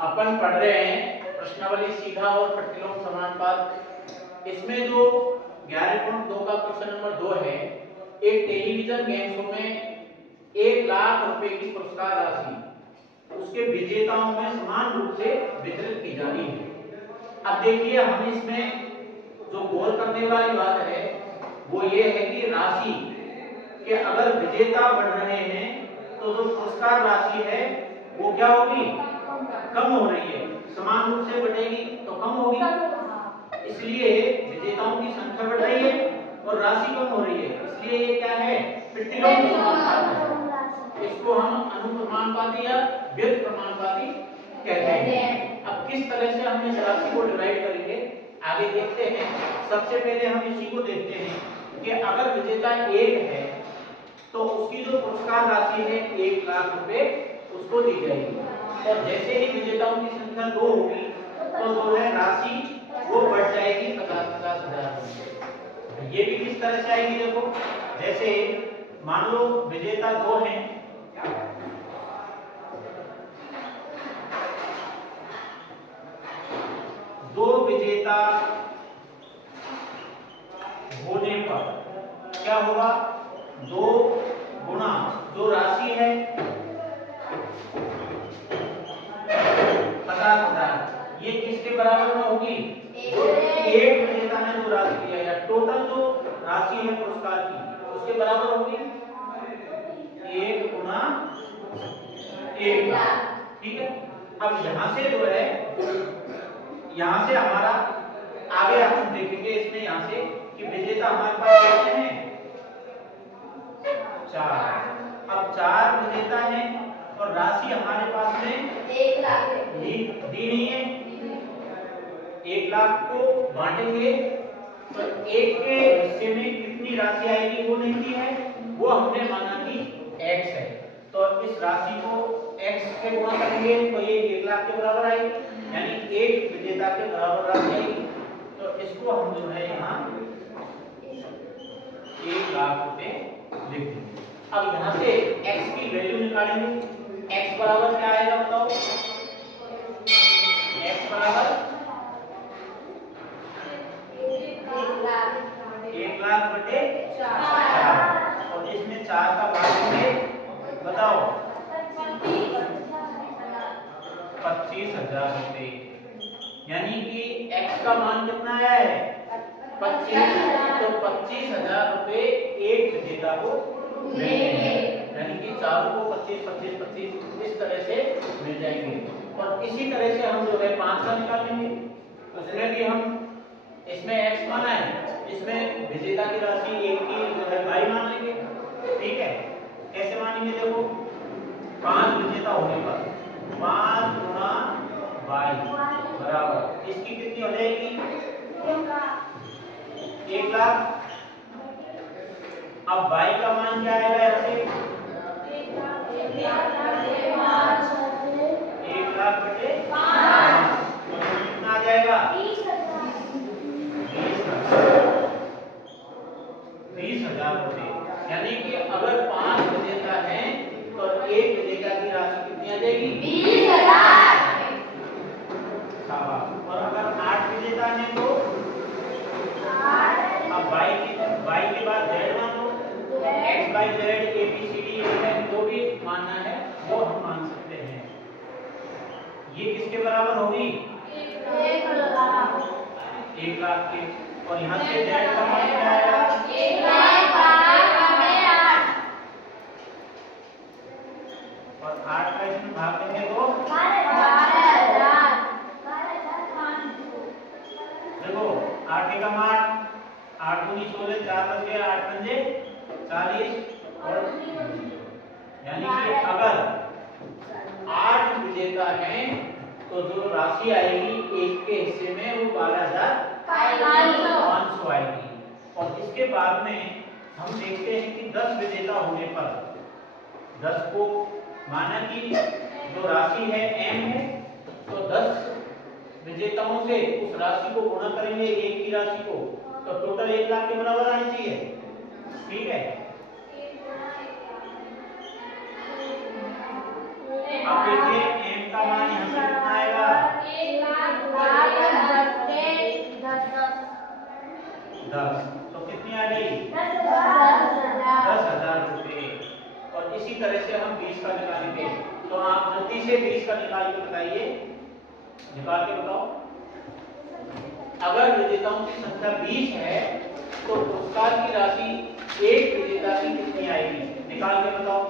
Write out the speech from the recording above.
अपन पढ़ रहे हैं प्रश्नावली सीधा और प्रतिलोम समानुपात। इसमें जो 11.2 का क्वेश्चन नंबर 2 है, एक टेलीविजन गेम शो में 1 लाख रुपए की पुरस्कार राशि उसके विजेताओं में समान रूप से वितरित की जानी है। अब देखिए, हम इसमें जो गौर करने वाली बात है वो ये है कि राशि के अगर विजेता बढ़ रहे हैं तो जो पुरस्कार राशि है वो क्या होगी, कम हो रही है। समान रूप से बढ़ेगी तो कम होगी, इसलिए विजेताओं की संख्या बढ़ रही है और राशि कम हो रही है, इसलिए ये क्या है, प्रतिलोम समानुपात है। इसको हम अनुप्रमाणपाती या व्यक्त प्रमाणपाती कहते हैं। अब किस तरह से हम इस राशि को डिवाइड करेंगे आगे देखते हैं। सबसे पहले हम इसी को देखते हैं कि अगर विजेता 1 है तो उसकी जो पुरस्कार राशि है 1 लाख रुपए उसको दी जाएगी, और जैसे ही विजेताओं की संख्या 2 होगी तो जो है राशि वो बढ़ जाएगी 50-50 हजार। ये भी किस तरह से आएगी, देखो, जैसे मान लो विजेता 2 हैं, दो विजेता होने पर क्या होगा, 2 गुना जो राशि है 50,000, ये किसके बराबर में होगी, एक विजेता ने जो राशि दिया है, टोटल जो राशि है पुरस्कार की उसके बराबर होगी 1 गुना 1 लाख। ठीक है। अब यहां से जो है, यहां से हमारा आगे हम देखेंगे इसमें यहां से कि विजेता हमारे पास कितने हैं, 4। अब 4 विजेता हैं और राशि हमारे पास में 1 लाख दी नहीं है। 1 लाख को बांटेंगे तो 1 के हिस्से में कितनी राशि आएगी वो नहीं दी है, वो हमने माना कि x है, तो इस राशि को x से गुणा करेंगे तो ये 1 लाख के बराबर आएगी, यानी एक विजेता के बराबर राशि आएगी। तो इसको हम जो है यहाँ 1 लाख रुपए लिख देंगे। अब यहाँ से x की वैल्यू निकालेंगे, x बराबर क्या आएगा बताओ, x बराबर 1 लाख बटे 4, और इसमें 4 का भाग बताओ 25,000 रुपए, यानी कि x का मान कितना आया है 25, तो 25,000 रुपए एक विजेता को मिलेंगे, यानी कि चारों को 25 25 25 इस तरह से मिल जाएंगे। और इसी तरह से हम जो है 5 का निकालेंगे, उसमें भी हम इसमें x माना है, इसमें विजेता की राशि 1 की जो है y मान लेंगे। ठीक है, कैसे मानेंगे, देखो 5 विजेता होने पर 5 गुना y बराबर इसकी कितनी हो जाएगी 1 लाख। अब y का मान क्या आएगा यहाँ से 1 लाख बटे 5, कितना आ जाएगा 20,000 रुपए, यानी कि अगर 5 विजेता हैं तो एक विजेता की राशि कितनी आ जाएगी 20,000। और अगर 8 विजेता हैं तो अब y के बाद z मान लो, x y z a b c d है, जो भी मानना है वो हम मान सकते हैं। ये किसके बराबर होगी 1 लाख के, और यहाँ से z का मान क्या आएगा 1 लाख बटे 8, और 8 का इसमें भाग देंगे तो 12,000। देखो 8 का मान 8 दूनी 16, 4 बच गए, 8 पंजे 40, और यानी कि अगर 8 विजेता हैं तो जो राशि आएगी एक के हिस्से में वो 12,500 आएगी। और इसके बाद में हम देखते हैं कि 10 विजेता होने पर 10 को माना कि जो राशि है m है, तो 10 विजेताओं से उस राशि को गुणा करेंगे एक की राशि को, तो टोटल 1 लाख के बराबर आनी चाहिए। ठीक है, अब देखिए m का मान यहाँ से कितना आएगा 30 से 20 का निकाल के बताइए, निकाल के बताओ। अगर विजेताओं की संख्या 20 है तो पुरस्कार की राशि एक विजेता की कितनी आएगी, निकाल के बताओ।